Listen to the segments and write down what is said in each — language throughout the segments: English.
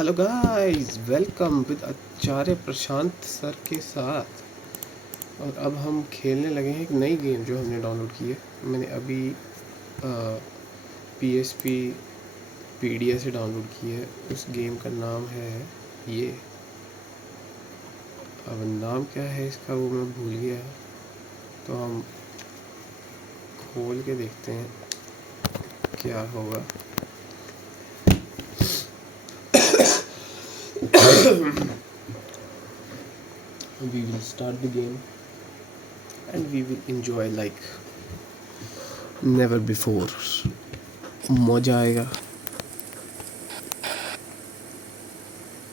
Hello guys, welcome with Acharya Prashant sir के साथ। और अब हम खेलने लगे हैं एक नई गेम जो हमने डाउनलोड की है। मैंने अभी PSP पीडिया से डाउनलोड की है। उस गेम का नाम है ये, अब नाम क्या है इसका वो मैं भूल गया, तो हम खोल के देखते हैं क्या होगा। We will start the game and we will enjoy like never before। मज़ा आएगा।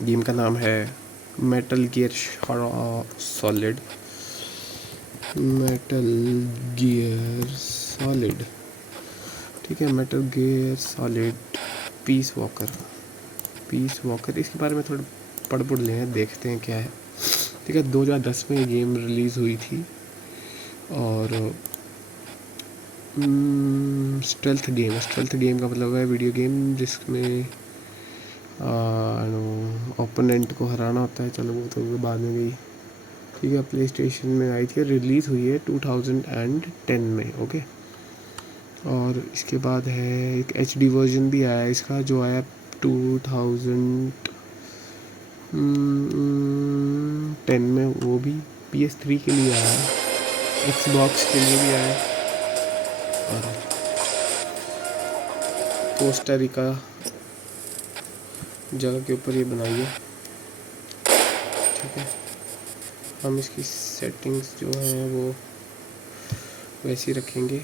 गेम का नाम है Metal Gear Solid. Metal Gear Solid, ठीक है। Metal Gear Solid Peace Walker. Peace Walker, इसके बारे में थोड़ा पढ़ लें, देखते हैं क्या है। ठीक है, 2010 में ये गेम रिलीज़ हुई थी। और स्टेल्थ गेम का मतलब है वीडियो गेम जिसमें ओपोनेंट को हराना होता है। चलो वो तो बाद में गई। ठीक है, प्ले स्टेशन में आई थी, रिलीज़ हुई है 2010 में। ओके, और इसके बाद है एक HD वर्जन भी आया इसका, जो आया 2010 में। वो भी PS3 के लिए आया, Xbox के लिए भी आया। और कोस्टा रिका जगह के ऊपर ये बनाई है। ठीक है, हम इसकी सेटिंग्स जो हैं वो वैसी रखेंगे।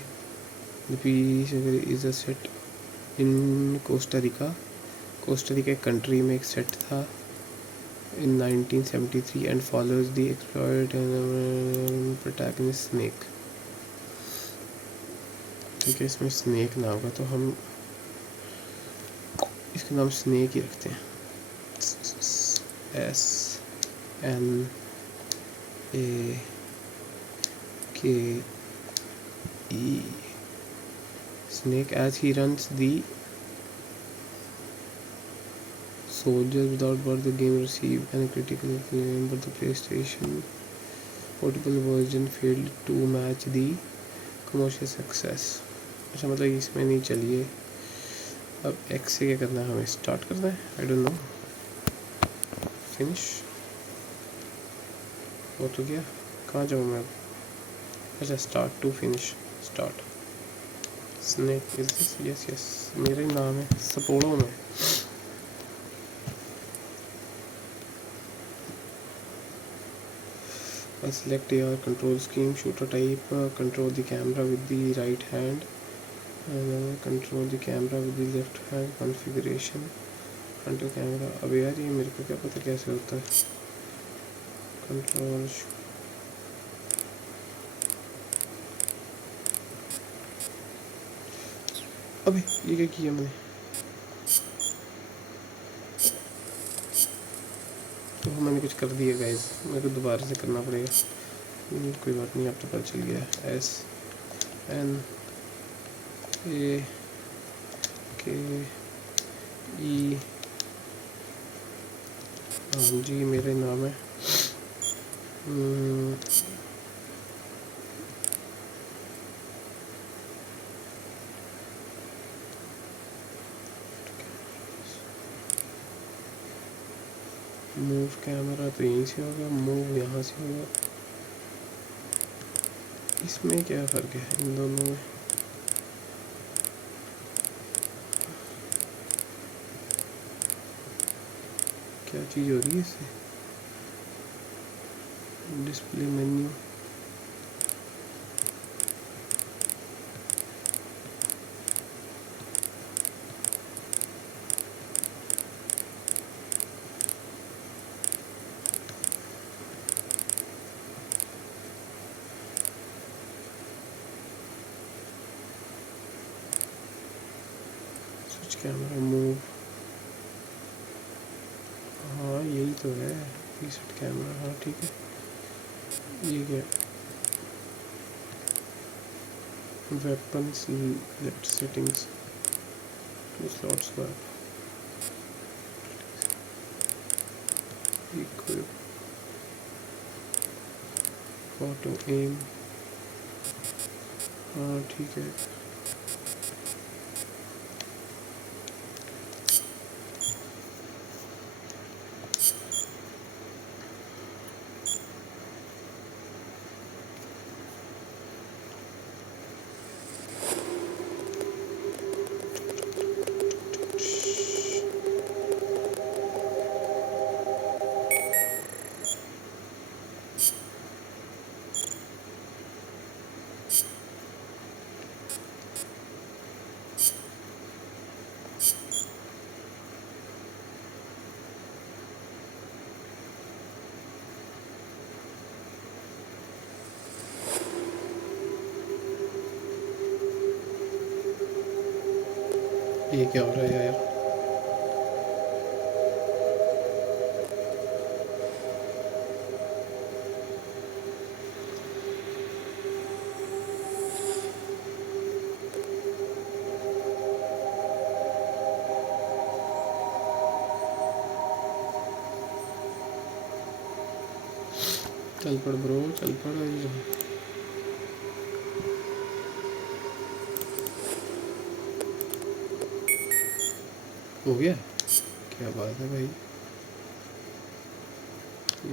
The Peace is a set in Costa Rica country में एक सेट था in 1973 and follows the exploit and protagonist Snake. ठीक है, इसमें स्नेक नाम का, तो हम इसका नाम स्नेक ही रखते हैं। SNAKE। Snake, as he runs the soldier without birth. The game received a critical acclaim, but the PlayStation Portable version failed to match the commercial success। अच्छा, मतलब इसमें नहीं चलिए। अब X से क्या करना है, हमें स्टार्ट करना है। आई डोंट नो, फिनिश हो तो गया। कहाँ जाऊँ मैं अब? अच्छा, start to finish, start. Snake is this, yes yes, मेरा ही नाम है सपोड़ो में। Select your control scheme, shooter type, control the camera with the right hand, and control the camera with the left hand configuration, front camera। अब यार ये मेरे को क्या पता कैसे होता है। कंट्रोल, अबे ये क्या किया मैंने? तो मैंने कुछ कर दिया गाइस, मेरे को दोबारा से करना पड़ेगा। कोई बात नहीं, अब तो पता चल गया। SNAKE। हाँ जी, मेरा नाम है। मूव कैमरा तो यहीं से होगा, मूव यहाँ से होगा। इसमें क्या फ़र्क है इन दोनों में? क्या चीज़ हो रही है इससे? Display menu, switch camera, move. हाँ यही तो है, रीसेट कैमरा। हाँ ठीक है, ये क्या? वेपन्स, लेफ्ट सेटिंग्स, 2 स्लॉट्स पर। इक्विप ऑटो एम, हाँ ठीक है। ये क्या हो रहा है यार? चल पड़ ब्रो, चल पड़। हो गया, क्या बात है भाई।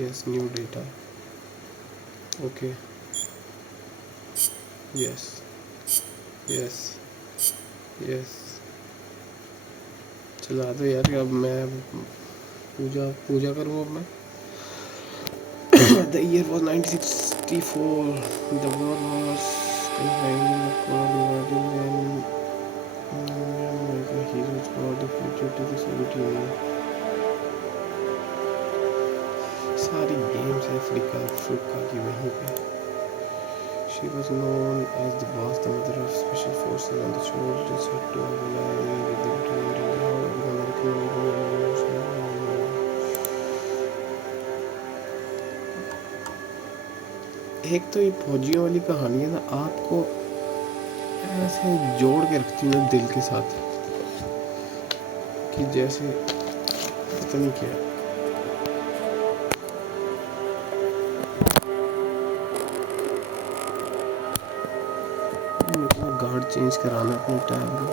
Yes, new data, okay, yes yes yes. चला दो यार, अब मैं पूजा पूजा करूँ अब मैं। The year was 1964. The war was confined in the cold dividing when American heroes were defeated to the Soviet Union. सारी गेम्स अफ्रीका अफ्रीका की वहीं पे। She was known as the boss, the mother of special forces on the shore, said to ally with the Lieutenant and the American Revolution. एक तो ये फौजियों वाली कहानी है ना, आपको ऐसे जोड़ के रखती है ना दिल के साथ, कि जैसे पता नहीं क्या। मतलब गार्ड चेंज कराना अपने टायर को,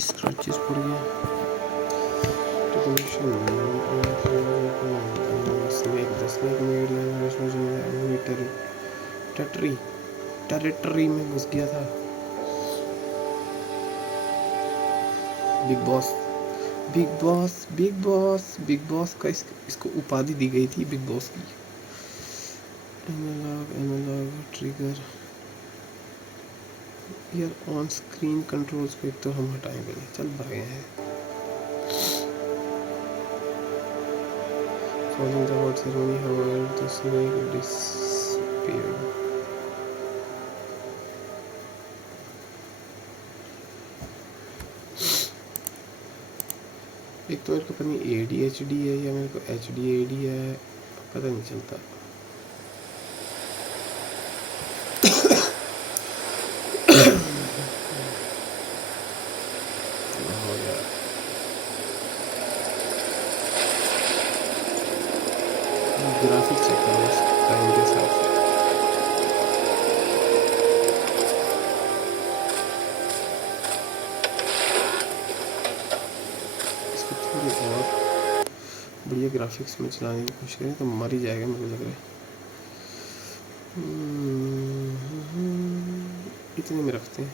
स्क्रैचेस पड़ गया। टेरिटरी में घुस गया था। Big boss big boss big boss big boss का इसको उपाधि दी गई थी बिग बॉस की। एनालॉग ट्रिगर यार, ऑन स्क्रीन कंट्रोल्स को एक तो हम हटाएंगे नहीं, चल भागे हैं। Following the award ceremony, however, the snake disappeared. एक तो मेरे को पता नहीं ADHD है या मेरे को HDAD है, पता नहीं चलता। ग्राफिक्स चेक करो उस टाइम के हिसाब से। इसको थोड़ी और बढ़िया ग्राफिक्स में चलाने की कोशिश करें तो मर ही जाएगा मुझे लग रहा है। इतने में रखते हैं।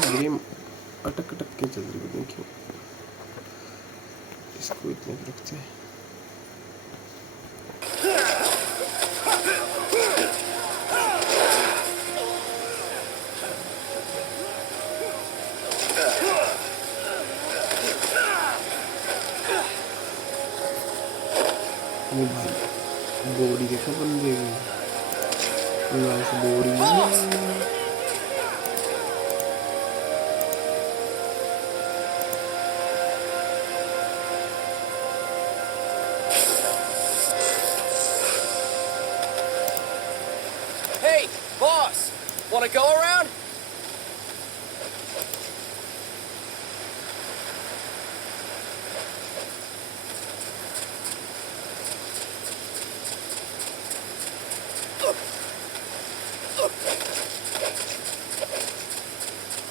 गेम अटक अटक के चल रही है, क्यों? इसको इतने पे रखते हैं। वो भाई बॉडी देखो बंदे की, nice body. Hey, boss! Want to go around?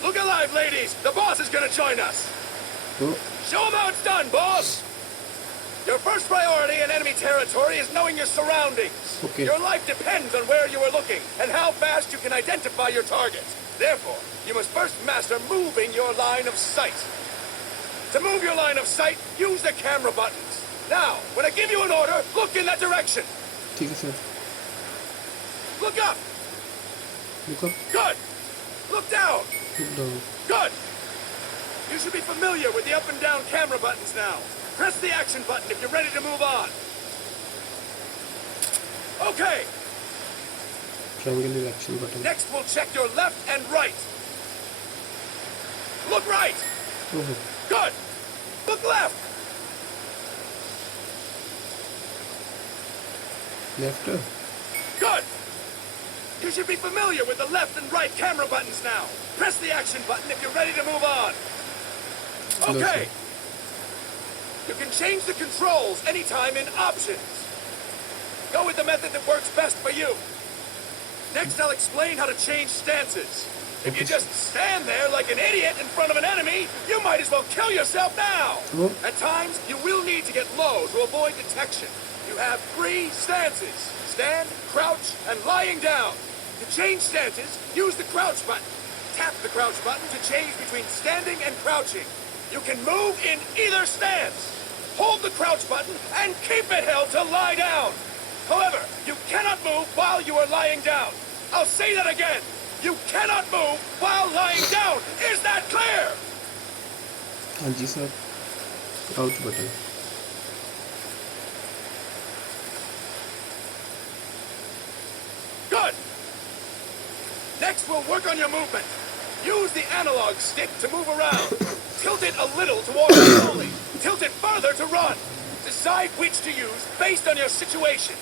Look alive, ladies! The boss is gonna join us! तो Show him how it's done, boss! Your first priority in enemy territory is knowing your surroundings. Okay. Your life depends on where you are looking and how fast you can identify your targets. Therefore, you must first master moving your line of sight. To move your line of sight, use the camera buttons. Now, when I give you an order, look in that direction. ठीक है sir. Look up. Look up, Good. Look down. look down. Good. You should be familiar with the up and down camera buttons now. Press the action button if you're ready to move on. Okay. Triangle is action button. Next, we'll check your left and right. Look right. ओहो, Good. Look left. Left. Good. You should be familiar with the left and right camera buttons now. Press the action button if you're ready to move on. Okay. You can change the controls anytime in options. Go with the method that works best for you. Next, I'll explain how to change stances. If you just stand there like an idiot in front of an enemy, you might as well kill yourself now. Oh. At times, you will need to get low to avoid detection. You have 3 stances: stand, crouch, and lying down. To change stances, use the crouch button. Tap the crouch button to change between standing and crouching. You can move in either stance. Hold the crouch button and keep it held to lie down. However, you cannot move while you are lying down. I'll say that again. You cannot move while lying down. Is that clear? हाँ जी sir, crouch button. Good. Next, we'll work on your movement. Use the analog stick to move around. Tilt it a little to walk slowly. Tilt it further to run. Decide which to use based on your situation.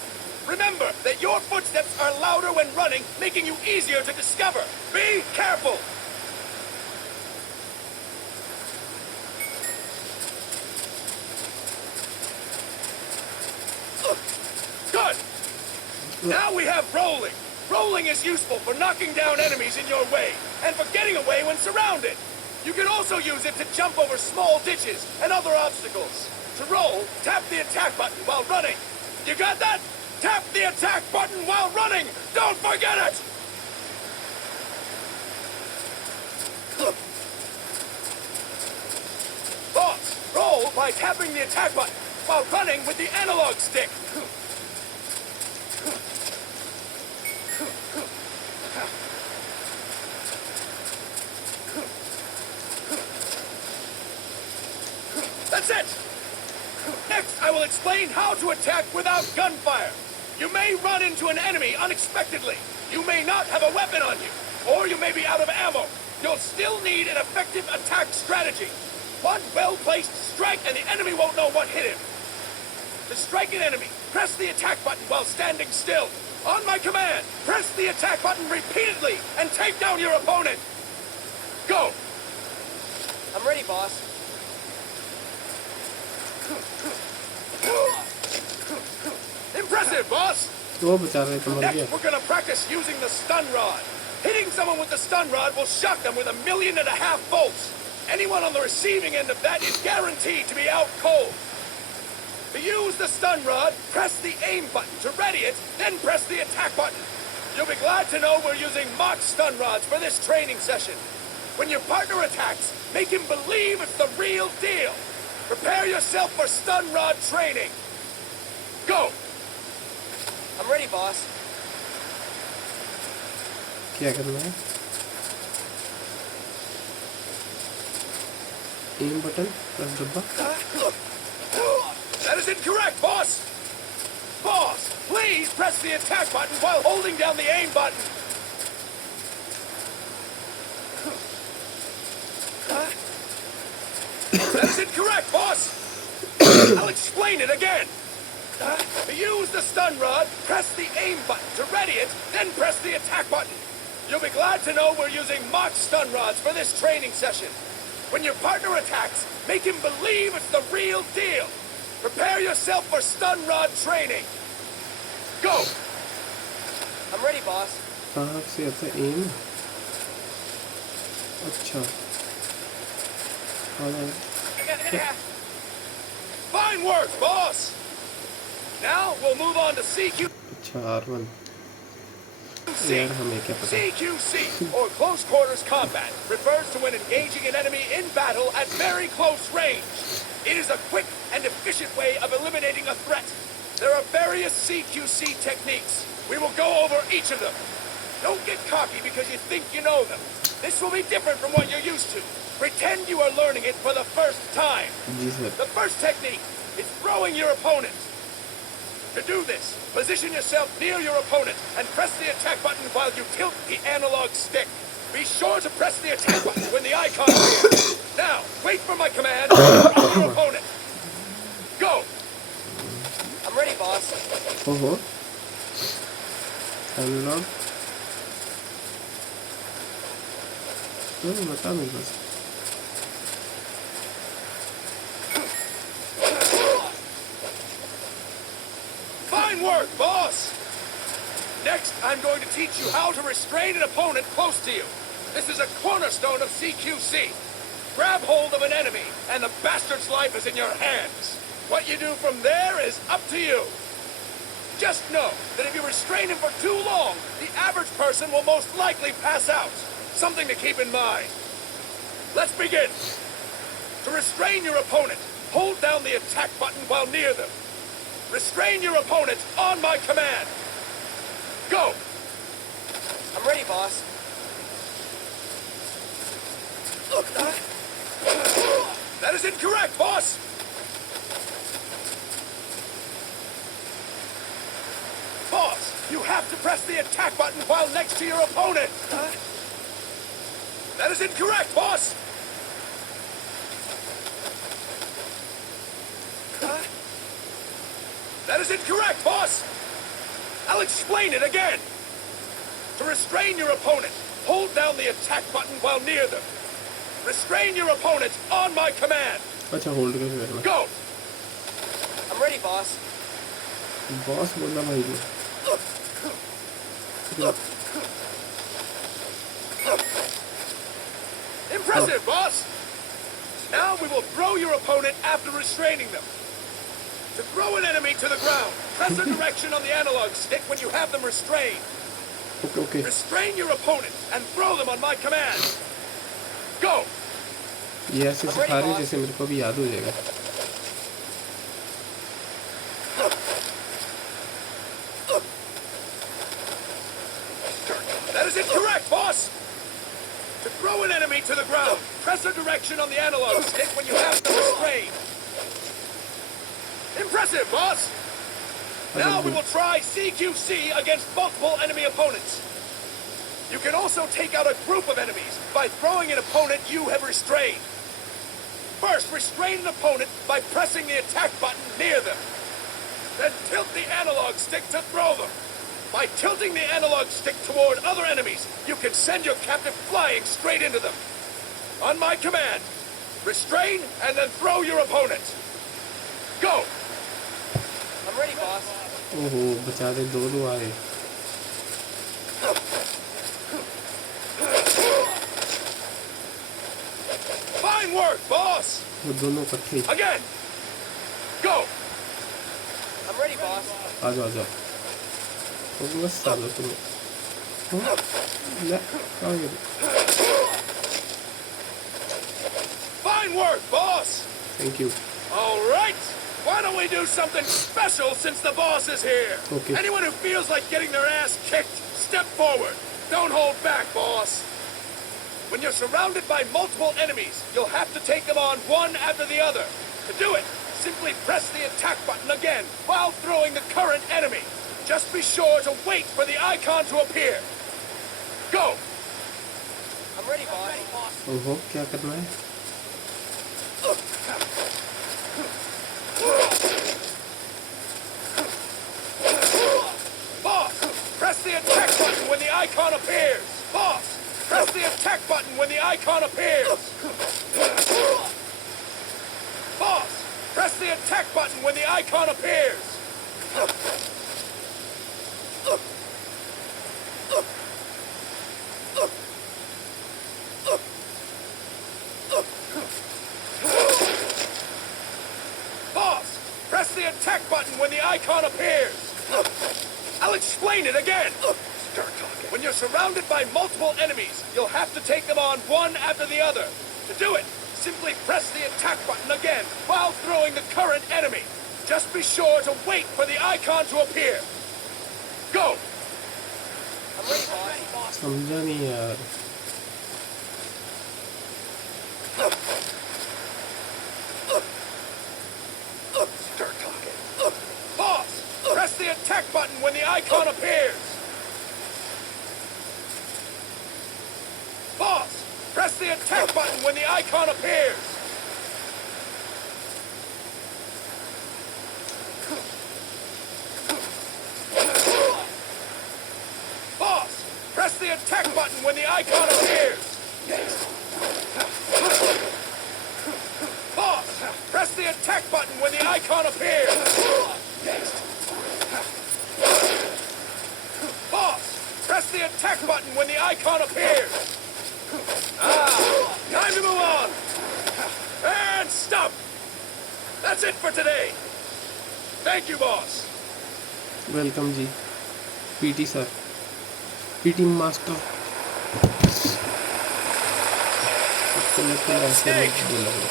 Remember that your footsteps are louder when running, making you easier to discover. Be careful. Good. Now we have rolling. Rolling is useful for knocking down enemies in your way and for getting away when surrounded. You can also use it to jump over small ditches and other obstacles. To roll, tap the attack button while running. You got that? Tap the attack button while running! Don't forget it! Boss, roll by tapping the attack button while running with the analog stick. That's it! Next, I will explain how to attack without gunfire. You may run into an enemy unexpectedly. You may not have a weapon on you, or you may be out of ammo. You'll still need an effective attack strategy. One well-placed strike and the enemy won't know what hit him. To strike an enemy, press the attack button while standing still. On my command, press the attack button repeatedly and take down your opponent. Go! I'm ready, boss. Impressive, boss! वो बेचारे तो मर गया। Next, we're gonna practice using the stun rod. Hitting someone with the stun rod will shock them with 1.5 million volts. Anyone on the receiving end of that is guaranteed to be out cold. To use the stun rod, press the aim button to ready it, then press the attack button. You'll be glad to know we're using mock stun rods for this training session. When your partner attacks, make him believe it's the real deal. Prepare yourself for stun rod training. Go! I'm ready, boss. क्या करना है? M button plus डब्बा। That is incorrect, boss! Boss, please press the attack button while holding down the aim button. That's incorrect, boss. I'll explain it again. To use the stun rod, press the aim button to ready it, then press the attack button. You'll be glad to know we're using mock stun rods for this training session. When your partner attacks, make him believe it's the real deal. Prepare yourself for stun rod training. Go! I'm ready, boss. कहाँ से आता है M? अच्छा Fine work, boss! Now we'll move on to CQ. अच्छा R1 यार हमें क्या पता CQC, or Close Quarters Combat, refers to when engaging an enemy in battle at very close range. It is a quick and efficient way of eliminating a threat. There are various CQC techniques. We will go over each of them. Don't get cocky because you think you know them. This will be different from what you're used to. Pretend you are learning it for the first time. जी sir The first technique is throwing your opponent. To do this, position yourself near your opponent and press the attack button while you tilt the analog stick. Be sure to press the attack button when the icon appears. Now, wait for my command and throw your opponent. Go! I'm ready, boss. ओहो unlock बता मेरे पास Fine work, boss! Next, I'm going to teach you how to restrain an opponent close to you. This is a cornerstone of CQC. Grab hold of an enemy, and the bastard's life is in your hands. What you do from there is up to you. Just know that if you restrain him for too long, the average person will most likely pass out. Something to keep in mind. Let's begin. To restrain your opponent, hold down the attack button while near them. Restrain your opponent on my command. Go! I'm ready, boss. That is incorrect, boss! Boss, you have to press the attack button while next to your opponent! That is incorrect, boss! That is incorrect, boss! I'll explain it again! To restrain your opponent, hold down the attack button while near them. Restrain your opponent on my command. अच्छा hold कैसे करना Go! I'm ready, boss. Boss बोलना भाई को Impressive, boss! Now we will throw your opponent after restraining them. To throw an enemy to the ground, press a direction on the analog stick when you have them restrained. Okay okay Restrain your opponent and throw them on my command. Go! ये ऐसे सिखा रही है जैसे मेरे को भी याद हो जाएगा That is incorrect, boss! To throw an enemy to the ground, press a direction on the analog stick when you have them restrained. Impressive, boss! Now we will try CQC against multiple enemy opponents. You can also take out a group of enemies by throwing an opponent you have restrained. First, restrain an opponent by pressing the attack button near them. Then tilt the analog stick to throw them. By tilting the analog stick toward other enemies, you can send your captive flying straight into them. On my command, restrain and then throw your opponent. Go! I'm ready, boss. ओहो बचा दे दो आए Fine work, boss! वो दोनों इकट्ठे Again! Go! I'm ready, boss. आ जाओ वो बस सालो तुम्हें ना कहाँ गए Fine work, boss! Thank you All right! Why don't we do something special since the boss is here? Okay. Anyone who feels like getting their ass kicked, step forward. Don't hold back, boss. When you're surrounded by multiple enemies, you'll have to take them on one after the other. To do it, Simply press the attack button again while throwing the current enemy. Just be sure to wait for the icon to appear. Go! I'm ready, boss. ओहो क्या करना है? Boss, press the attack button when the icon appears. Boss, press the attack button when the icon appears. Boss, press the attack button when the icon appears. Boss, press the attack button when the icon appears. I'll explain it again. Start talking. When you're surrounded by multiple enemies, you'll have to take them on one after the other. To do it, simply press the attack button again while throwing the current enemy. Just be sure to wait for the icon to appear. Go! I'm ready, boss. समझा नहीं यार. Start talking. Boss, press the attack button when the icon appears. Boss, press the attack button when the icon appears. Boss, press the attack button when the icon appears. Boss, press the attack button when the icon appears. Boss, press the attack button when the icon appears. Time to move on. And stop. That's it for today. Thank you, boss. Welcome जी. PT sir. PT master. ऐसे नहीं बोला करो.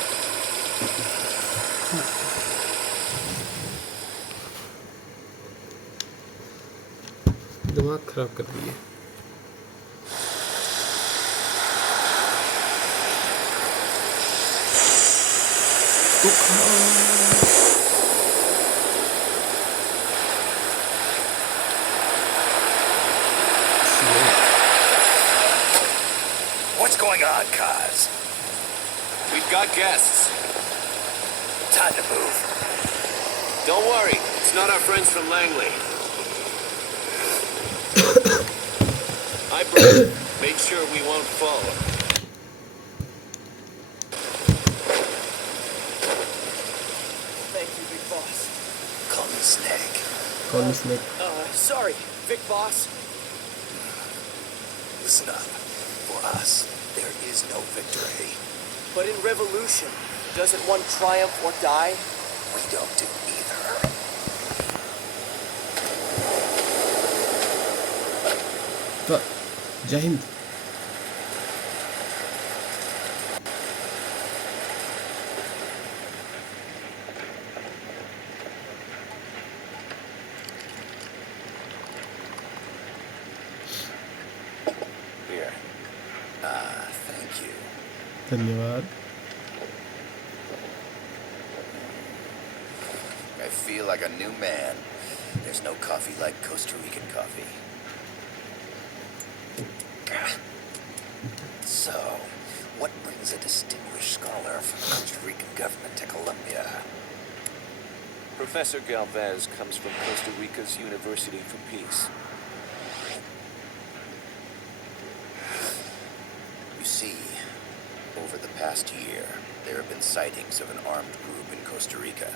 दिमाग खराब कर दिए. What's going on, Kaz? We've got guests. Time to move. Don't worry, it's not our friends from Langley. I made sure we won't fall. Thank you, big boss. Call me Snake. कौन इसने? Sorry, big boss. Listen up. For us, there is no victory. But in revolution, doesn't one triumph or die? We don't do either. तो जय Hind. Here. Thank you. धन्यवाद. I feel like a new man. There's no coffee like Costa Rican coffee. So, what brings a distinguished scholar from the Costa Rican government to Colombia? Professor Galvez comes from Costa Rica's University for Peace. You see, over the past year, there have been sightings of an armed group in Costa Rica.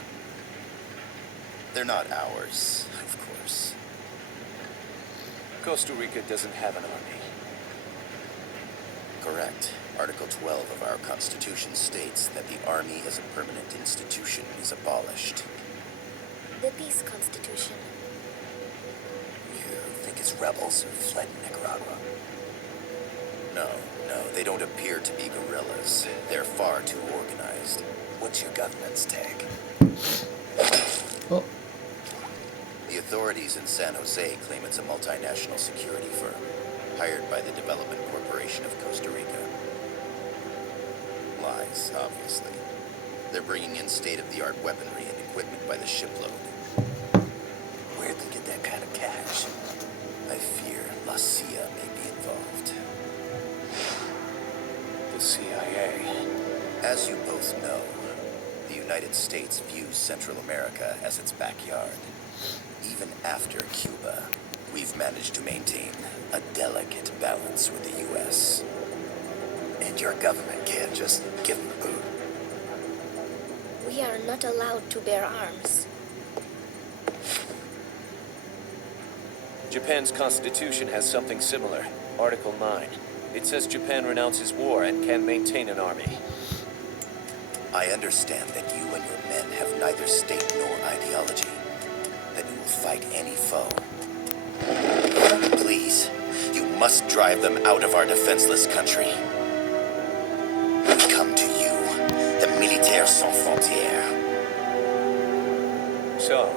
They're not ours, of course. Costa Rica doesn't have an army. Correct. Article 12 of our Constitution states that the Army as a permanent institution is abolished. The Peace Constitution. You think it's rebels who fled Nicaragua? No, they don't appear to be guerrillas. They're far too organized. What's your government's take? Oh. The authorities in San Jose claim it's a multinational security firm, hired by the Development Corporation of Costa Rica. Lies, obviously. They're bringing in state-of-the-art weaponry and equipment by the shipload. Where'd they get that kind of cash? I fear La CIA may be involved. The CIA. As you both know, the United States views Central America as its backyard. Even after Cuba, we've managed to maintain a delicate balance with the U.S. And your government can't just give them the boot. We are not allowed to bear arms. Japan's constitution has something similar. Article 9. It says Japan renounces war and can maintain an army. I understand that you and your men have neither state nor ideology. That you will fight any foe. Please, you must drive them out of our defenseless country. We come to you, the Militaires Sans Frontières. So,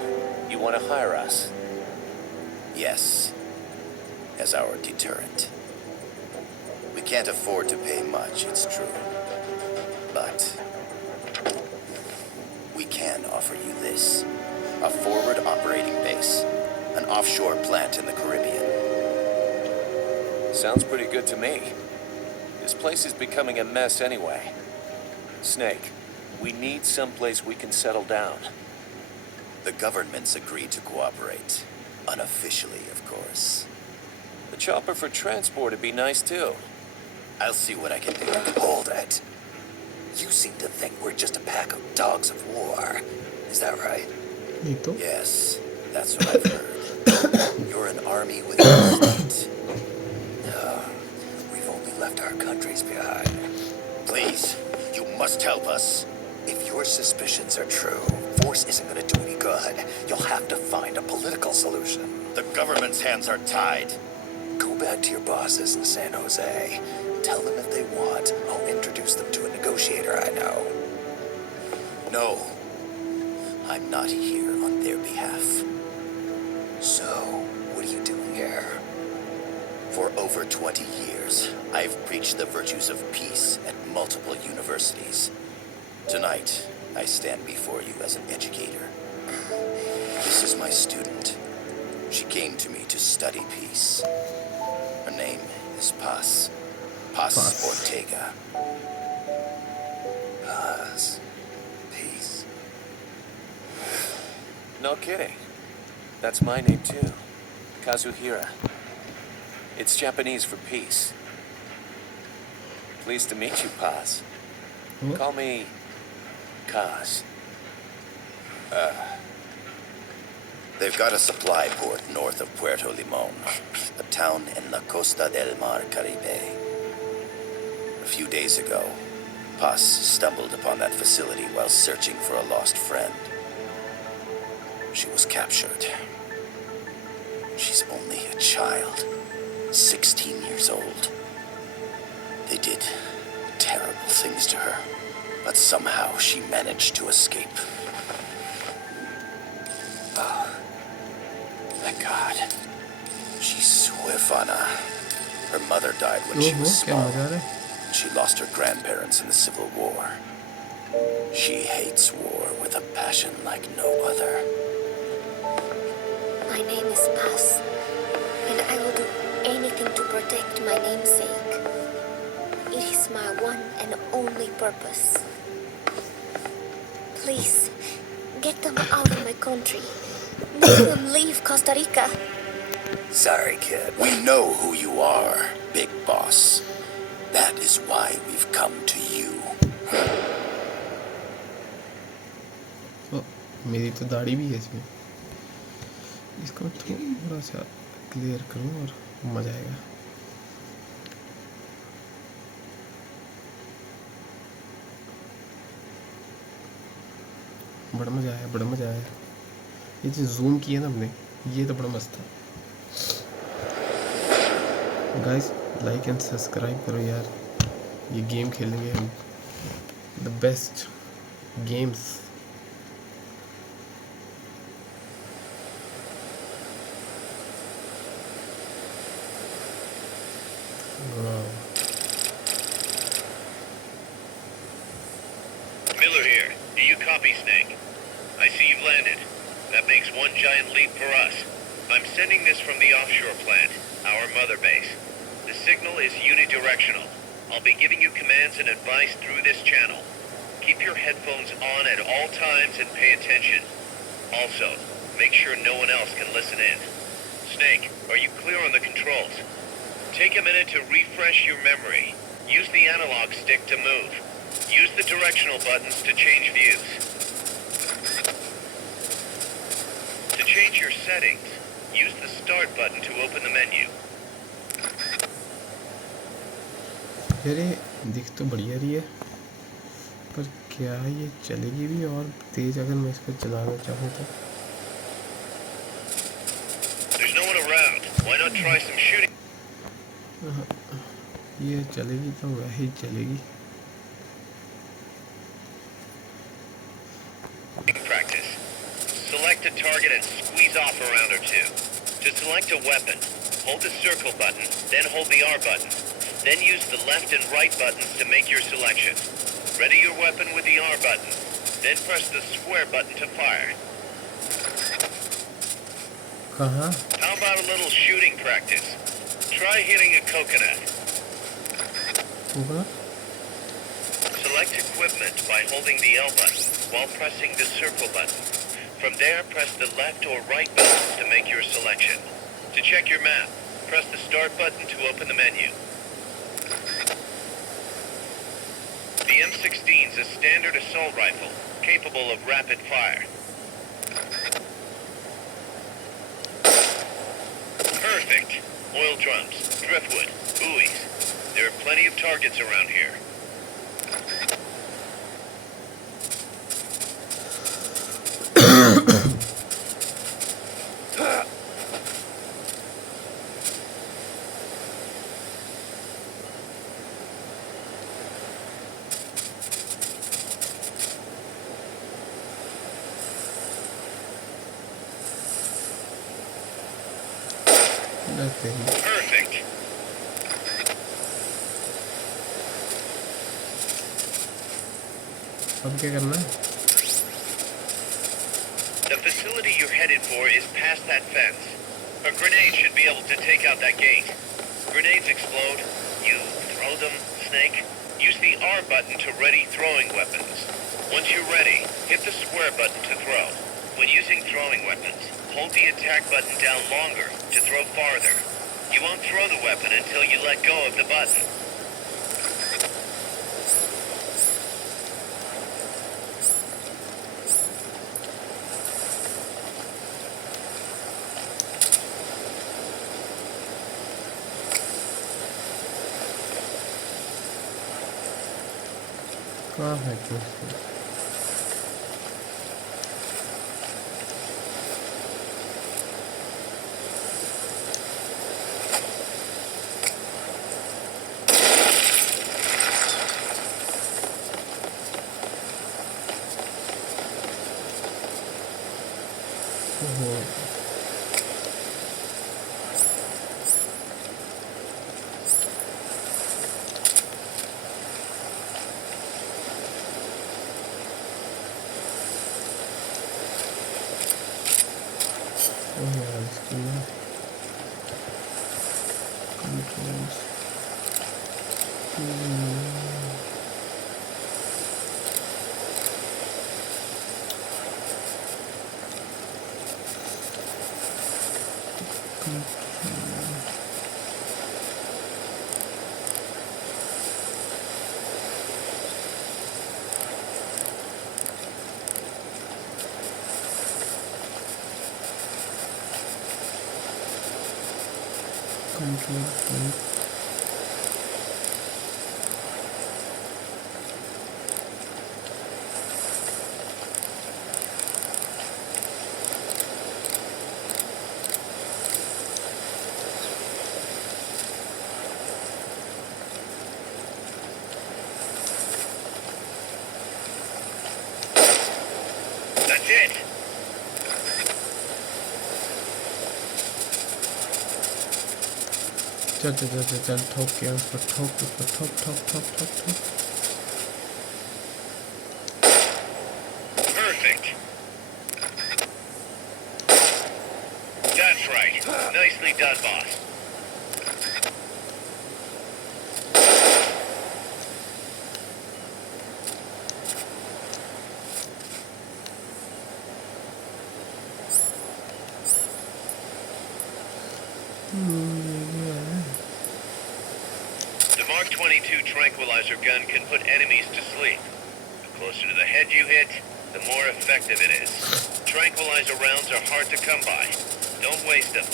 you want to hire us? Yes, as our deterrent. We can't afford to pay much, it's true. But we can offer you this. A forward operating base. An offshore plant in the Caribbean. Sounds pretty good to me. This place is becoming a mess anyway. Snake, we need someplace we can settle down. The government's agreed to cooperate. Unofficially, of course. The chopper for transport would be nice too. I'll see what I can do. Hold it. You seem to think we're just a pack of dogs of war. Is that right? नहीं तो Yes, that's what I've heard. You're an army within a state. We've only left our countries behind. Please, you must help us. If your suspicions are true, force isn't going to do any good. You'll have to find a political solution. The government's hands are tied. Go back to your bosses in San Jose. Tell them if they want, I'll introduce them to a negotiator I know. No, I'm not here on their behalf. So, what are you doing here? For over 20 years, I've preached the virtues of peace at multiple universities. Tonight, I stand before you as an educator. This is my student. She came to me to study peace. Her name is Paz. Paz Ortega. Paz. Peace. No kidding. That's my name too. Kazuhira. It's Japanese for peace. Pleased to meet you, Paz. What? Call me Kaz. They've got a supply port north of Puerto Limon, a town in la Costa del Mar Caribe. A few days ago, Paz stumbled upon that facility while searching for a lost friend. She was captured. She's only a child, 16 years old. They did terrible things to her, but somehow she managed to escape. Oh, thank God. She's huérfana. Her mother died when she was क्या small. मजा आ रहा है She lost her grandparents in the Civil War. She hates war with a passion like no other. My name is Paz, and I will do anything to protect my namesake. It is my one and only purpose. Please, get them out of my country. Make them leave Costa Rica. Sorry, kid. We know who you are, big boss. That is why we've come to you. तो मेरी तो दाढ़ी भी है इसमें इसको थोड़ा सा क्लियर करूँ और मजा आएगा बड़ा मज़ा आया ये जो जूम किया ना हमने ये तो बड़ा मस्त था गाइस लाइक एंड सब्सक्राइब करो यार ये गेम खेलेंगे हम the best games Miller here. Do you copy, Snake? I see you've landed. That makes one giant leap for us. I'm sending this from the offshore plant, our mother base. The signal is unidirectional. I'll be giving you commands and advice through this channel. Keep your headphones on at all times and pay attention. Also, make sure no one else can listen in. Snake, are you clear on the controls? Take a minute to refresh your memory. Use the analog stick to move. Use the directional buttons to change views. To change your settings, use the start button to open the menu. यार ये दिख तो बढ़िया रही है, पर क्या ये चलेगी भी और तेज अगर मैं इसको चलाना चाहूँ तो? There's no one around. Why not try some shooting ये चलेगी तो वही चलेगी। practice? Select a target and squeeze off a round or two. To select a weapon, hold the circle button, then hold the R button. Then use the left and right buttons to make your selection. Ready your weapon with the R button, then press the square button to fire. कहाँ? How about a little shooting practice? Try hitting a coconut. होगा? Select equipment by holding the L button while pressing the circle button. From there, press the left or right buttons to make your selection. To check your map, press the start button to open the menu. The M16 is a standard assault rifle, capable of rapid fire. Perfect. Oil drums, driftwood, buoys. There are plenty of targets around here. Perfect. अब क्या करना है? The facility you're headed for is past that fence. A grenade should be able to take out that gate. Grenades explode. You throw them, Snake. Use the R button to ready throwing weapons. Once you're ready, hit the square button to throw. When using throwing weapons, hold the attack button down longer to throw farther. You won't throw the weapon until you let go of the button. कहाँ है दोस्तों? Controls. Control point. That's it. चल चल चल चल चल ठोक के उसको ठोक उसको ठोक ठोक ठोक ठोक ठोक Perfect. That's right. Nicely done, boss. The Mark 22 tranquilizer gun can put enemies to sleep. The closer to the head you hit, the more effective it is. Tranquilizer rounds are hard to come by. Don't waste them.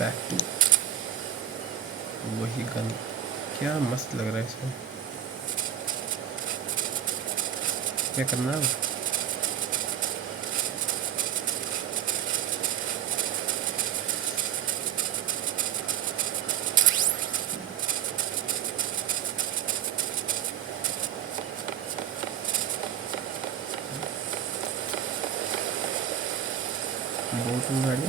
Back to वही gun. क्या मस्त लग रहा है इसमें। क्या करना है? बोट में गाड़ी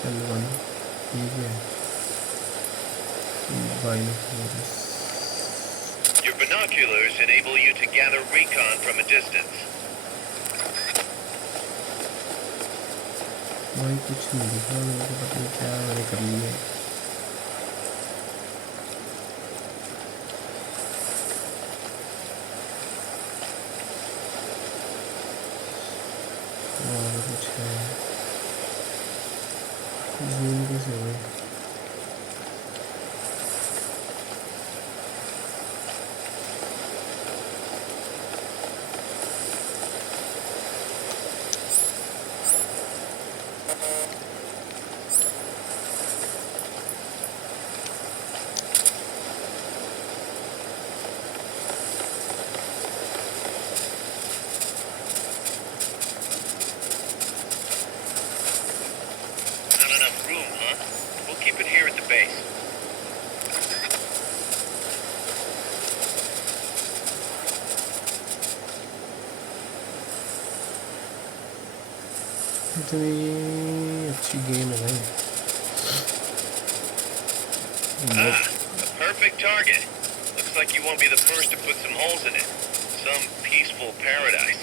चल ठीक है। Your binoculars enable you to gather recon from a distance. भाई कुछ नहीं दिखा मेरे को, पता नहीं क्या मैंने कर लिया है। और कुछ है जूम कैसे हो गई? Not enough room, huh? We'll keep it here at the base. इतनी अच्छी गेम है भाई। A perfect target. Looks like you won't be the first to put some holes in it. Some peaceful paradise.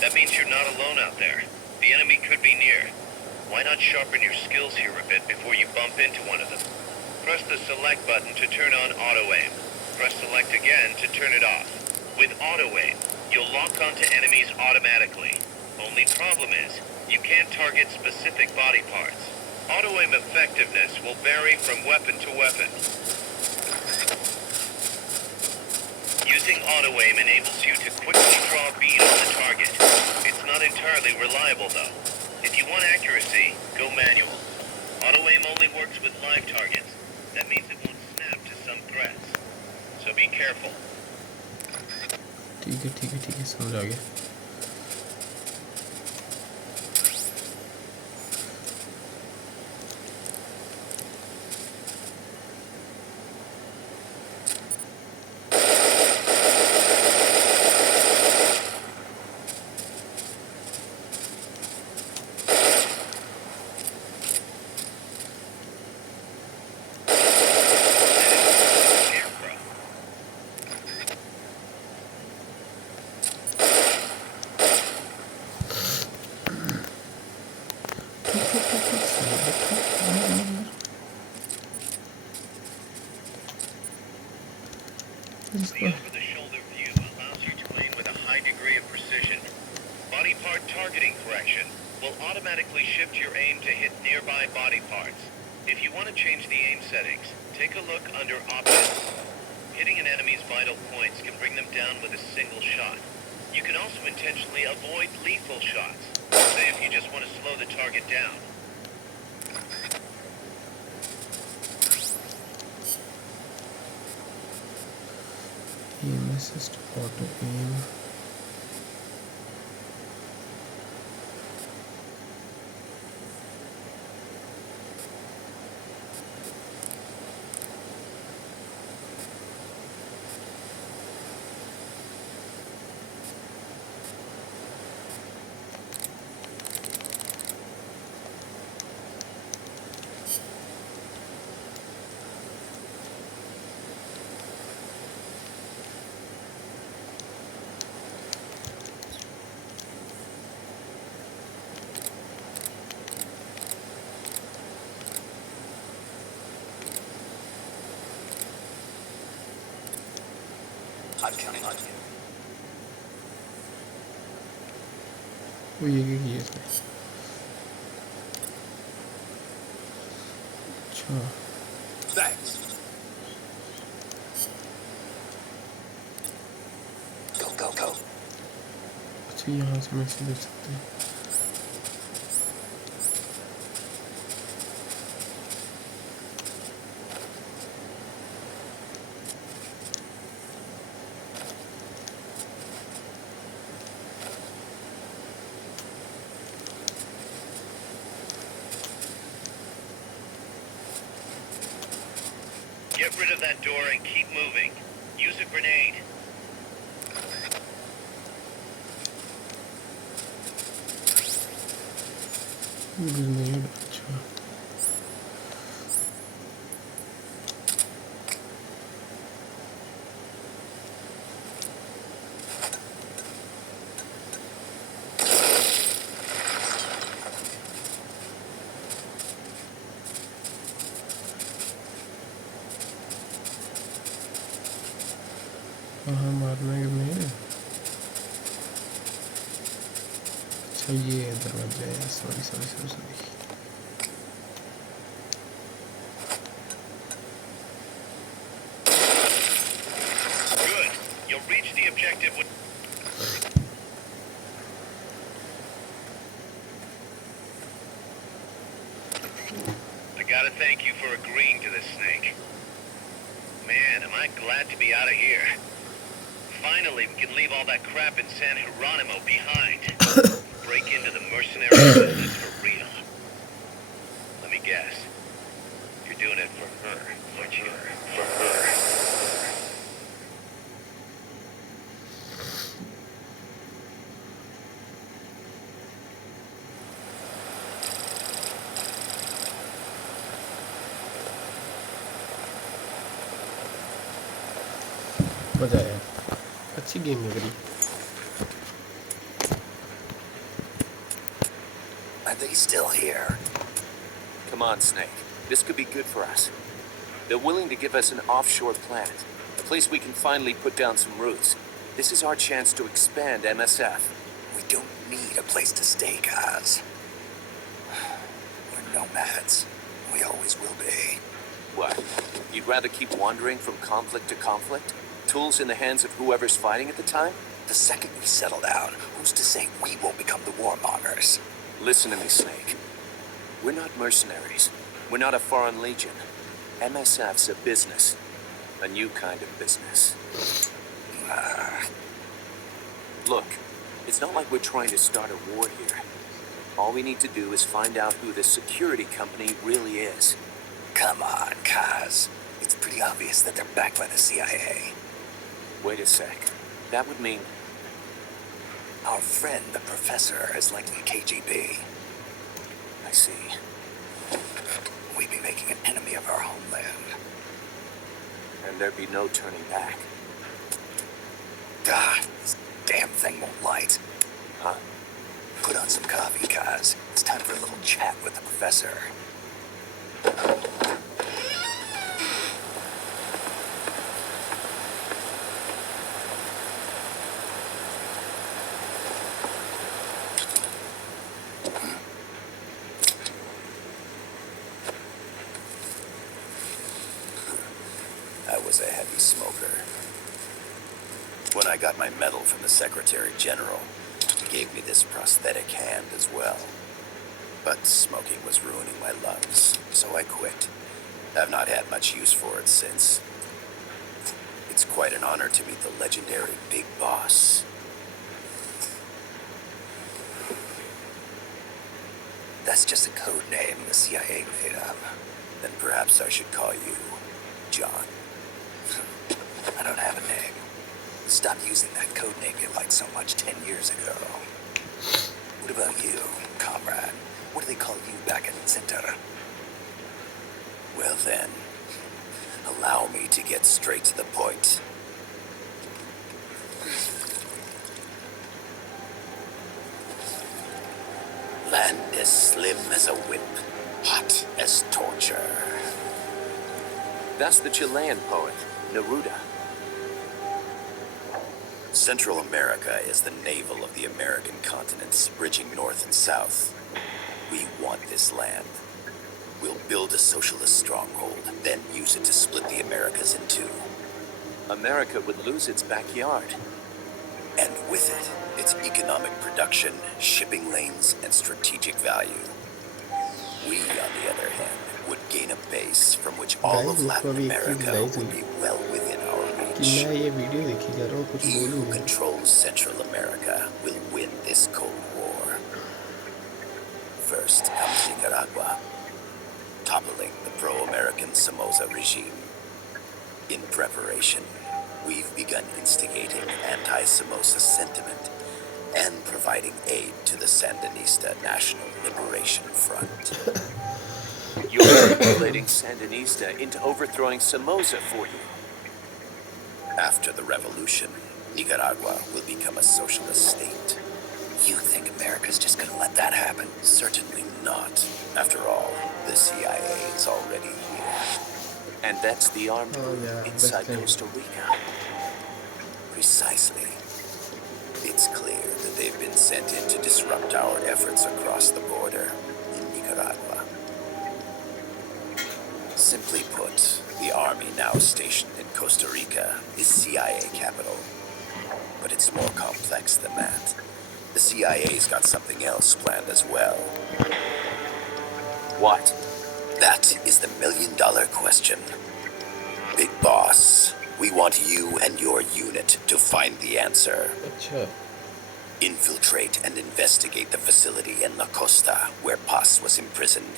That means you're not alone out there. The enemy could be near. Why not sharpen your skills here a bit before you bump into one of them? Press the select button to turn on auto-aim. Press select again to turn it off. With auto-aim, you'll lock onto enemies automatically. Only problem is, you can't target specific body parts. Auto-aim effectiveness will vary from weapon to weapon. Using auto-aim enables you to quickly draw bead on the target. It's not entirely reliable though. If you want accuracy, go manual. Auto-aim only works with live targets. That means it won't snap to some threats. So be careful. ठीक है समझ आ गया। The over-the-shoulder view allows you to aim with a high degree of precision. Body part targeting correction will automatically shift your aim to hit nearby body parts. If you want to change the aim settings, take a look under Options. Hitting an enemy's vital points can bring them down with a single shot. You can also intentionally avoid lethal shots. Say if you just want to slow the target down. Aim assist, auto aim. I'm counting on you. वो ये क्या किया इसने? अच्छा Thanks. Go, go, go. अच्छा यहाँ से message देख सकते हैं. Get rid of that door and keep moving. Use a grenade. Grenade. अच्छा कहाँ मारना है ग्रेनेड? अच्छा ये है दरवाजा है. Sorry sorry sorry sorry. Good. You'll reach the objective with... I gotta thank you for agreeing to this, Snake. Man, am I glad to be out of here. Finally, we can leave all that crap in San Geronimo behind. Break into the mercenary business for real. Let me guess. You're doing it for her, aren't you? For her. मजा आया. अच्छी game लग रही. Are they still here? Come on, Snake. This could be good for us. They're willing to give us an offshore plant, a place we can finally put down some roots. This is our chance to expand MSF. We don't need a place to stay, guys. We're nomads. We always will be. What? You'd rather keep wandering from conflict to conflict? Tools in the hands of whoever's fighting at the time? The second we settle down, who's to say we won't become the warmongers? Listen to me, Snake. We're not mercenaries. We're not a foreign legion. MSF's a business. A new kind of business. Look, it's not like we're trying to start a war here. All we need to do is find out who this security company really is. Come on, Kaz. It's pretty obvious that they're backed by the CIA. Wait a sec. That would mean... Our friend, the professor, is likely KGB. I see. We'd be making an enemy of our homeland. And there'd be no turning back. God, this damn thing won't light. Huh? Put on some coffee, Kaz. It's time for a little chat with the professor. I was a heavy smoker. When I got my medal from the Secretary General, he gave me this prosthetic hand as well. But smoking was ruining my lungs, so I quit. I've not had much use for it since. It's quite an honor to meet the legendary Big Boss. That's just a code name the CIA made up. Then perhaps I should call you John. I don't have a name. Stop using that code name you liked so much 10 years ago. What about you, comrade? What do they call you back in Center? Well then, allow me to get straight to the point. Land as slim as a whip, hot as torture. That's the Chilean poet, Neruda. Central America is the navel of the American continents, bridging north and south. We want this land. We'll build a socialist stronghold, then use it to split the Americas in two. America would lose its backyard. And with it, its economic production, shipping lanes, and strategic value. We, on the other hand, would gain a base from which all of Latin America would be well within our reach. मैं ये video देखी जा रहा हूँ कुछ He बोलूँ who controls Central America will win this Cold War. First comes Nicaragua, toppling the pro-American Somoza regime. In preparation, we've begun instigating anti-Somoza sentiment and providing aid to the Sandinista National Liberation Front. You're manipulating Sandinista into overthrowing Somoza for you. After the revolution, Nicaragua will become a socialist state. You think America's just gonna let that happen? Certainly not. After all, the CIA is already here. And that's the armed Oh, group yeah, inside that's it. Costa Rica. Precisely. It's clear that they've been sent in to disrupt our efforts across the border in Nicaragua. Simply put, the army now stationed in Costa Rica is CIA capital. But it's more complex than that. The CIA's got something else planned as well. What? That is the million-dollar question. Big Boss, we want you and your unit to find the answer. अच्छा Infiltrate and investigate the facility in La Costa where Paz was imprisoned.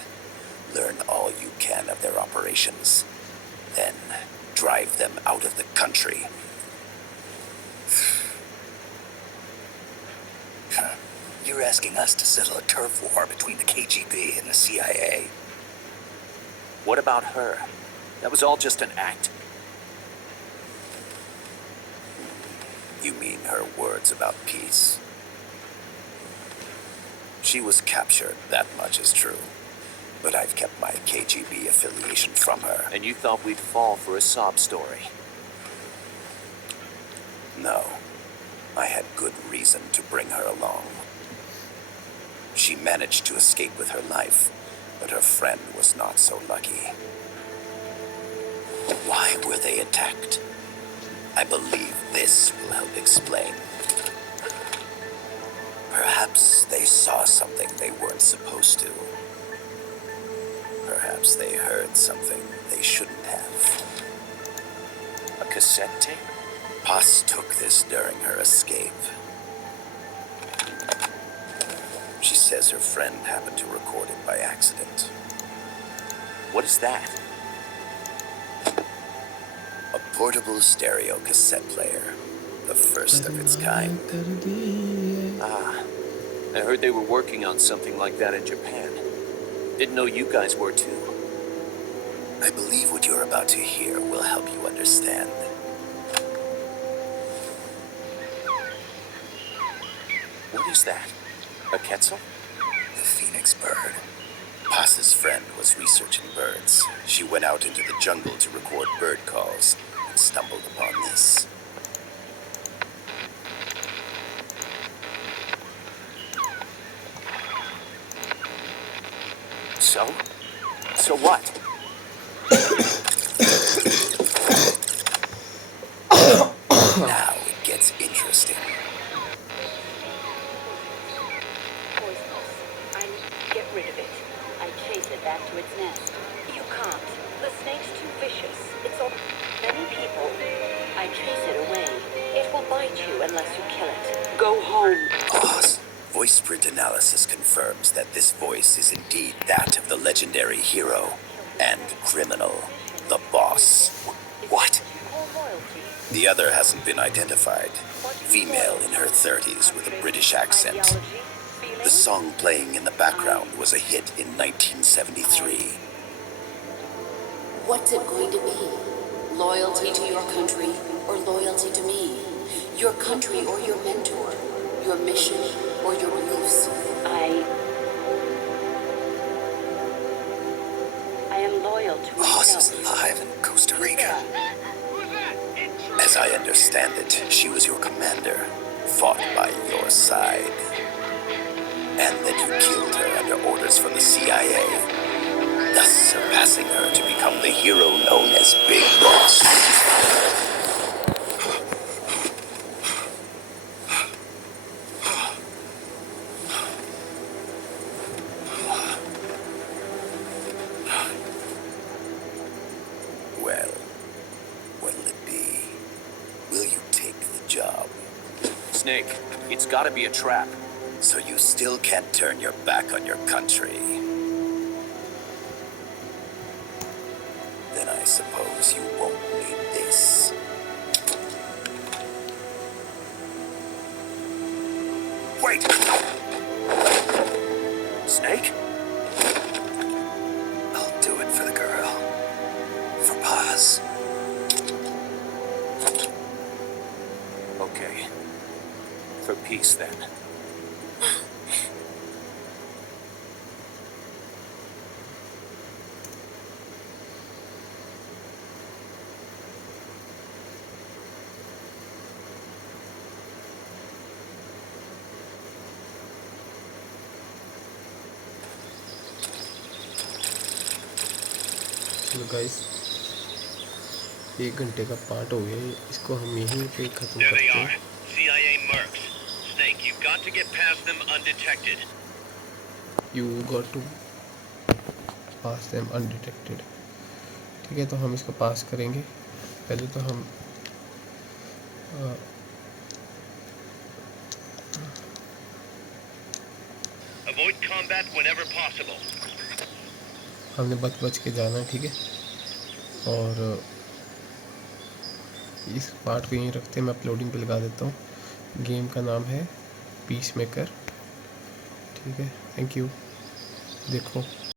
Learn all you can of their operations. Then, drive them out of the country. You're asking us to settle a turf war between the KGB and the CIA. What about her? That was all just an act. You mean her words about peace? She was captured, that much is true. But I've kept my KGB affiliation from her. And you thought we'd fall for a sob story. No. I had good reason to bring her along. She managed to escape with her life, but her friend was not so lucky. Why were they attacked? I believe this will help explain. Perhaps they saw something they weren't supposed to. Perhaps they heard something they shouldn't have. A cassette tape? Paz took this during her escape. She says her friend happened to record it by accident. What is that? A portable stereo cassette player. The first of its kind. Ah, I heard they were working on something like that in Japan. Didn't know you guys were too. I believe what you're about to hear will help you understand. What is that? A quetzal? The phoenix bird. Paz's friend was researching birds. She went out into the jungle to record bird calls and stumbled upon this. So? So what? Now it gets interesting. Poisonous. I need to get rid of it. I chase it back to its nest. You can't. The snake's too vicious. It's on many people. I chase it away. It will bite you unless you kill it. Go home. Boss, voice print analysis confirms that this voice is indeed that of the legendary hero and criminal, the boss. What? The other hasn't been identified. Female in her 30s with a British accent. The song playing in the background was a hit in 1973. What's it going to be? Loyalty to your country or loyalty to me? Your country or your mentor? Your mission or your beliefs? I am loyal to Boss myself. is alive in Costa Rica. As I understand it, she was your commander, fought by your side. And that you killed her under orders from the CIA, thus surpassing her to become the hero known as Big Boss. Well, what'll it be? Will you take the job? Snake, it's gotta be a trap. So you still can't turn your back on your country? Then I suppose you won't need this. Wait! Snake? I'll do it for the girl. For Paz. Okay. For peace, then. चलो guys 1 घंटे का part हो गया है, इसको हम यहीं पे ख़त्म There they करते are. हैं। CIA mercs. Snake, you've got to get past them undetected. You got to pass them undetected। ठीक है, तो हम इसको पास करेंगे। पहले तो हम Avoid combat whenever possible. हमने बच के जाना है, ठीक है। और इस पार्ट को यहीं रखते हैं, मैं अपलोडिंग पे लगा देता हूँ। गेम का नाम है पीस मेकर, ठीक है। Thank you. देखो।